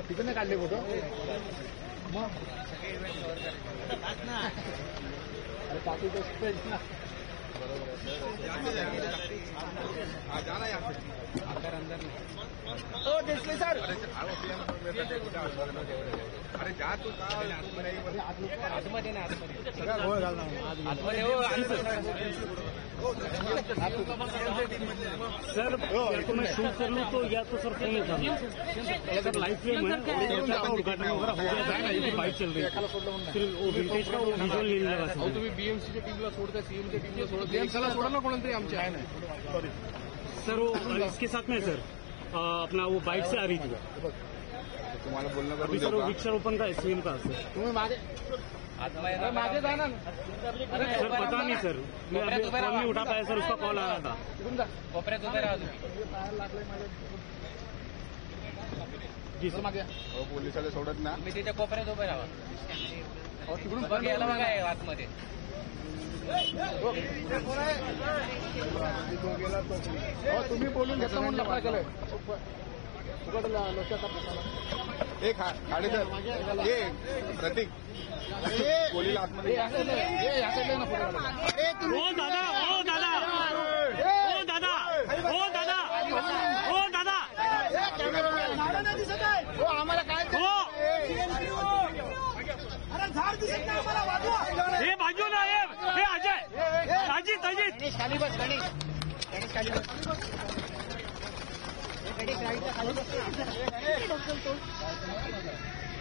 तिकडे काढले फोटो मग अरे पाठी तो ना अंदर अंदर ओ देसले सर अरे जा तू आतमध्ये ना आतमध्ये सगळा गोळ घाल ना सर तो मैं शूट कर लूँ तो या तो सर फोन नहीं सर लाइव फ्रेम है उद्घाटन वगैरह हो गया है ना ये बाइक चल रही है फिर वो विंटेज का वो विजुअल नहीं लगा सर तुम्ही बीएमसीच्या टीमला सोडता सीएमच्या टीमला सोडता बीएमसीला सोडा ना कोणतरी आमच्या आहे ना सॉरी सर वो इसके साथ में सर अपना वो बाइक से आ रही थी तुम्हाला बोलणं अभी सर वो वृक्षारोपण का सीएम का सर तुम्ही मागे जा ना सर पता नहीं सर मैं अभी कॉल नहीं उठा पाया सर उसका कॉल आ रहा था कोपऱ्यात उभे राहा जी सर मागे पोलिसाला सोडत ना मी तिथे कोपऱ्यात उभे राहा तिकडून याला बघा आतमध्ये गेला तो तुम्ही बोलून घेतला म्हणून लफडा केलाय एक खाडे सर ये प्रतीक पोलीला आतमध्ये ओ दादा ओ दादा ओ दादा ओ दादा ओ दादा हो आम्हाला काय हे बाजू ना हे अजय अजित अजित खाली बस गणेश खाली बस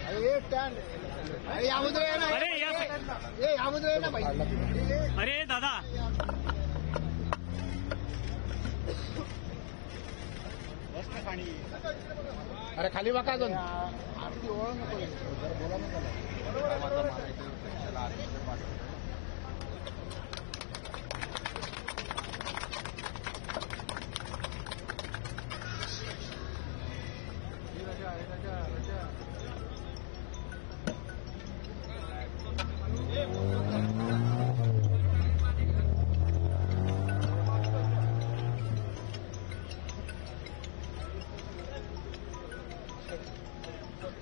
अरे स्टँड अरे यामध्ये आहे ना अरे यामध्ये आहे ना भाई अरे दादा अरे खाली बघा अजून आरती ओळख नको जरा बोला ना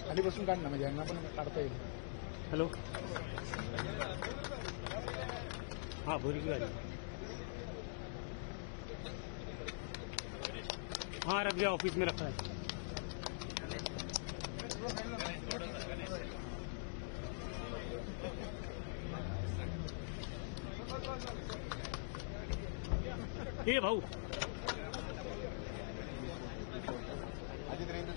खाली बसून काढ ना म्हणजे यांना पण काढता येईल हेलो हाँ बोली की गाड़ी हाँ रख गया ऑफिस में रखा है ये भाऊ अजित रेंज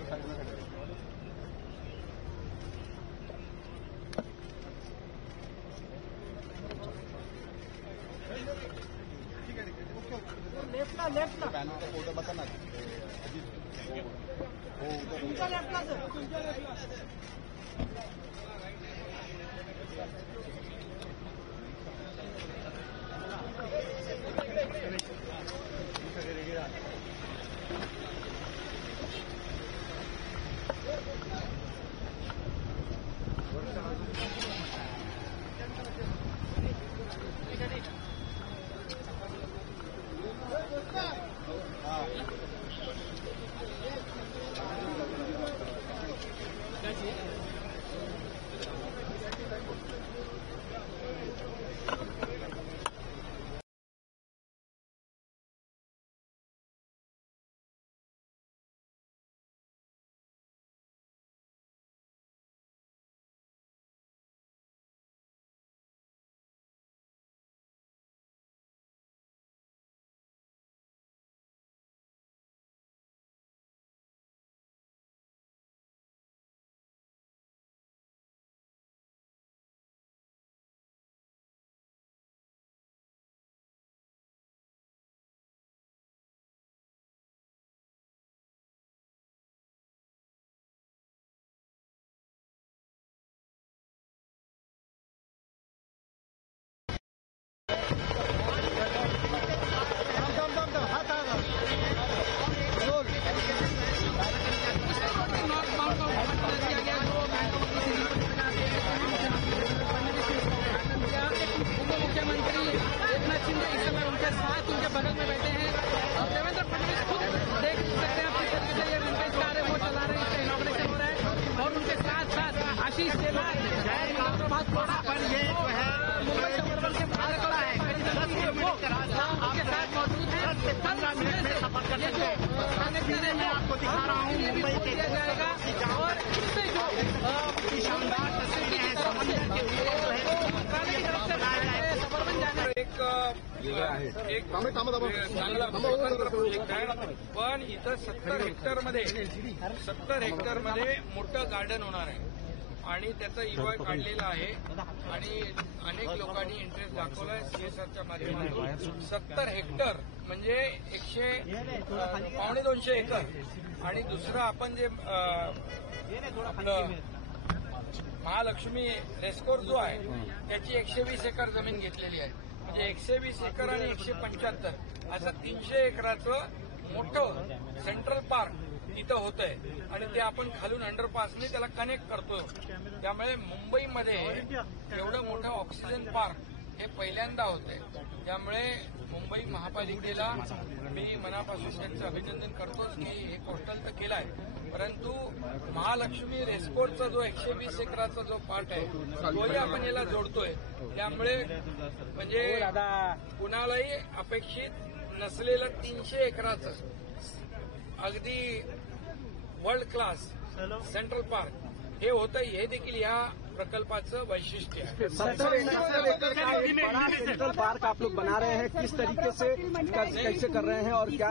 लेफ्ट ना बॅनरचा फोटो बघा ना अजित हो तुमच्या लेफ्टला सर तुमच्या लेफ्टला 25 देना है। पर ये जो है मुंबई सबअर्बन से बाहर खड़ा है, करीब 10 किलोमीटर का रास्ता आपके साथ मौजूद 10 से 15 मिनट में सफर कर सकते हैं। मैं आपको दिखा रहा हूँ मुंबई के जाएगा और इससे जो शानदार तस्वीरें हैं समंदर के लिए जो है सबअर्बन जाना एक चांगला प्रोजेक्ट आहे, पण इथं 70 हेक्टरमध्ये मोठं गार्डन होणार आहे आणि त्याचा ईवाय काढलेला आहे आणि अनेक लोकांनी इंटरेस्ट दाखवलाय सीएसआरच्या माध्यमातून. 70 हेक्टर म्हणजे 100-200 एकर. आणि दुसरं आपण जे आपलं महालक्ष्मी रेस्कोर्स जो आहे त्याची 120 एकर जमीन घेतलेली आहे. म्हणजे 120 एकर आणि 175 असं 300 एकराचं मोठं सेंट्रल पार्क इथं होतंय आणि ते आपण खालून अंडरपासने त्याला कनेक्ट करतो. त्यामुळे मुंबईमध्ये एवढं मोठं ऑक्सिजन पार्क हे पहिल्यांदा होतंय. त्यामुळे मुंबई महापालिकेला मी मनापासून त्यांचं अभिनंदन करतोच की हे कोस्टल तर केलाय, परंतु महालक्ष्मी रेस्कोर्सचा जो 120 एकराचा जो पार्ट आहे तोही आपण याला जोडतोय. त्यामुळे म्हणजे कुणालाही अपेक्षित नसलेलं 300 एकराचं अगदी वर्ल्ड क्लास सेंट्रल पार्क हे होतं. हे देखील या प्रकल्पाचं वैशिष्ट्य आहे. बड़ा सेंट्रल पार्क आप लोग बना रहे हैं, किस तरीके से कैसे कर रहे हैं और क्या?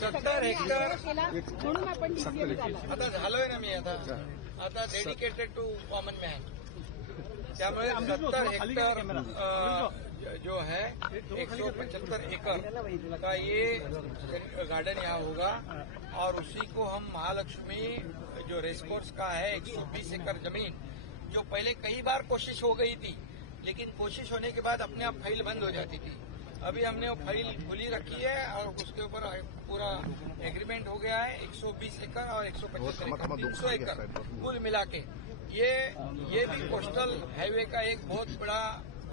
70 हेक्टर आता झालोय ना मी आता डेडिकेटेड टू कॉमन मॅन. त्यामुळे 70 हेक्टर जो है 175 एकड़ का ये गार्डन यहाँ होगा और उसी को हम महालक्ष्मी जो रेसकोर्स का है 120 एकड़ जमीन, जो पहले कई बार कोशिश हो गई थी लेकिन कोशिश होने के बाद अपने आप फाइल बंद हो जाती थी. अभी हमने वो फाइल खुली रखी है और उसके ऊपर पूरा एग्रीमेंट हो गया है. 120 एकड़ और 175 एकड़ 300 एकड़ कुल मिला के ये भी कोस्टल हाईवे का एक बहुत बड़ा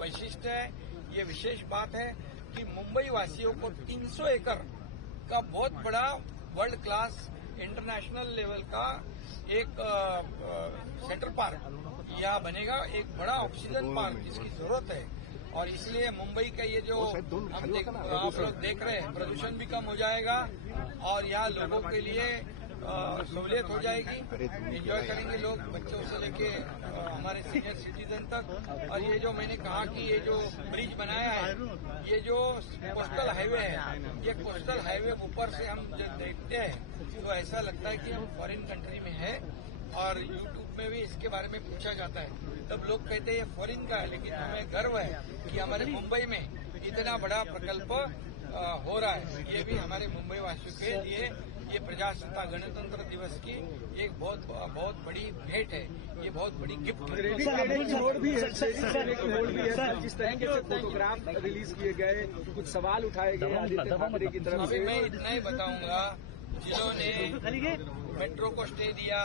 वैशिष्ट्य है. ये विशेष बात है कि मुंबई वासियों को 300 एकड़ का बहुत बड़ा वर्ल्ड क्लास इंटरनेशनल लेवल का एक सेंट्रल पार्क यहाँ बनेगा. एक बड़ा ऑक्सीजन पार्क जिसकी जरूरत है और इसलिए मुंबई का ये जो आप लोग देख रहे हैं प्रदूषण भी कम हो जाएगा और यहाँ लोगों के लिए सहूलियत हो जाएगी. एंजॉय करेंगे लोग, बच्चों से लेके हमारे सीनियर सिटीजन तक. और ये जो मैंने कहा कि ये जो ब्रिज बनाया है ये जो कोस्टल हाईवे है, ये कोस्टल हाईवे ऊपर से हम जब देखते हैं तो ऐसा लगता है कि हम फॉरेन कंट्री में है. और यूट्यूब में भी इसके बारे में पूछा जाता है तब लोग कहते हैं ये फॉरेन का है, लेकिन हमें गर्व है कि हमारे मुंबई में इतना बड़ा प्रकल्प हो रहा है. ये भी हमारे मुंबई वासियों के लिए ये प्रजासत्ताक गणतंत्र दिवस की एक बहुत बड़ी भेंट है. ये बहुत बड़ी गिफ्ट है. रोड भी है, जिस तरीके से फोटोग्राफ रिलीज किए गए, कुछ सवाल उठाए गए आदित्य ठाकरे की तरफ अभी से. मैं इतना ही बताऊंगा, जिन्होंने मेट्रो को स्टे दिया,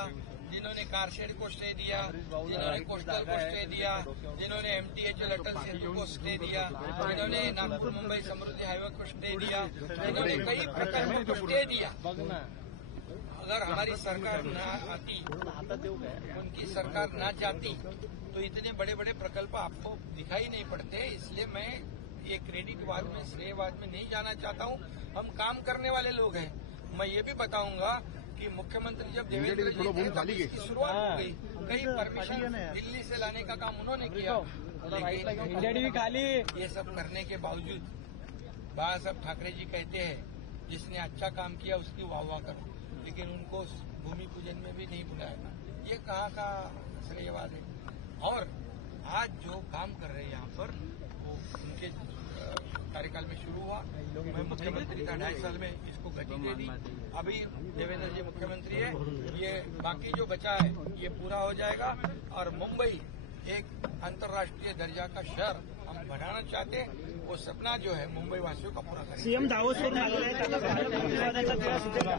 जिन्होंने कारशेड को स्टे दिया, जिन्होंने कोस्टल को स्टे दिया, जिन्होंने एमटीएच अटल सेतु को स्टे दिया, जिन्होंने नागपुर मुंबई समृद्धि हाईवे को स्टे दिया, जिन्होंने कई प्रकल्पों को स्टे दिया. अगर हमारी सरकार न आती, उनकी सरकार न चाहती तो इतने बड़े बड़े प्रकल्प आपको दिखाई नहीं पड़ते. इसलिए मैं ये क्रेडिटवाद में श्रेयवाद में नहीं जाना चाहता हूँ. हम काम करने वाले लोग हैं. मैं ये भी बताऊंगा कि मुख्यमंत्री जब देवेंद्र जी थे तब इसकी शुरुआत हो गई. कई परमिशन दिल्ली से लाने का काम उन्होंने किया, लेकिन ये सब करने के बावजूद बाला साहब ठाकरे जी कहते हैं जिसने अच्छा काम किया उसकी वाह करो, लेकिन उनको भूमि पूजन में भी नहीं बुलाया. ये कहाँ का श्रेयवाद है. और आज जो काम कर रहे हैं यहाँ पर वो उनके कार्यकाल में शुरू हुआ. मैं मुख्यमंत्री था 2.5 साल में, इसको गति दे दी. अभी देवेंद्र जी मुख्यमंत्री है, ये बाकी जो बचा है ये पूरा हो जाएगा और मुंबई एक अंतर्राष्ट्रीय दर्जा का शहर हम बनाना चाहते हैं. वो सपना जो है मुंबई वासियों का पूरा करेंगे. सीएम दावोसवरून आलेले आहेत, आता भारत त्रास होतो का?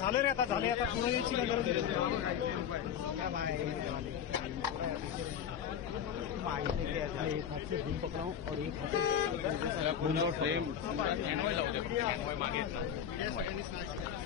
झालं रे, आता झाले, आता पुढे यायची काय गरज आहे? एक हाथ से धूम पकड़ाऊं और एक हाथ से फ्लेम एनवाय जाऊ दे, एनवाय मागे येत ना.